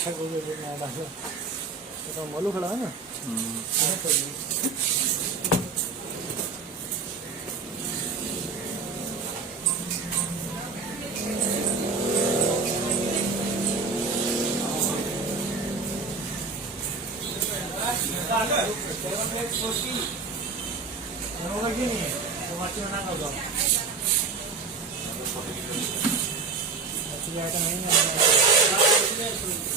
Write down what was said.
अच्छा कोई ना बस तो मोलू खड़ा है ना नहीं है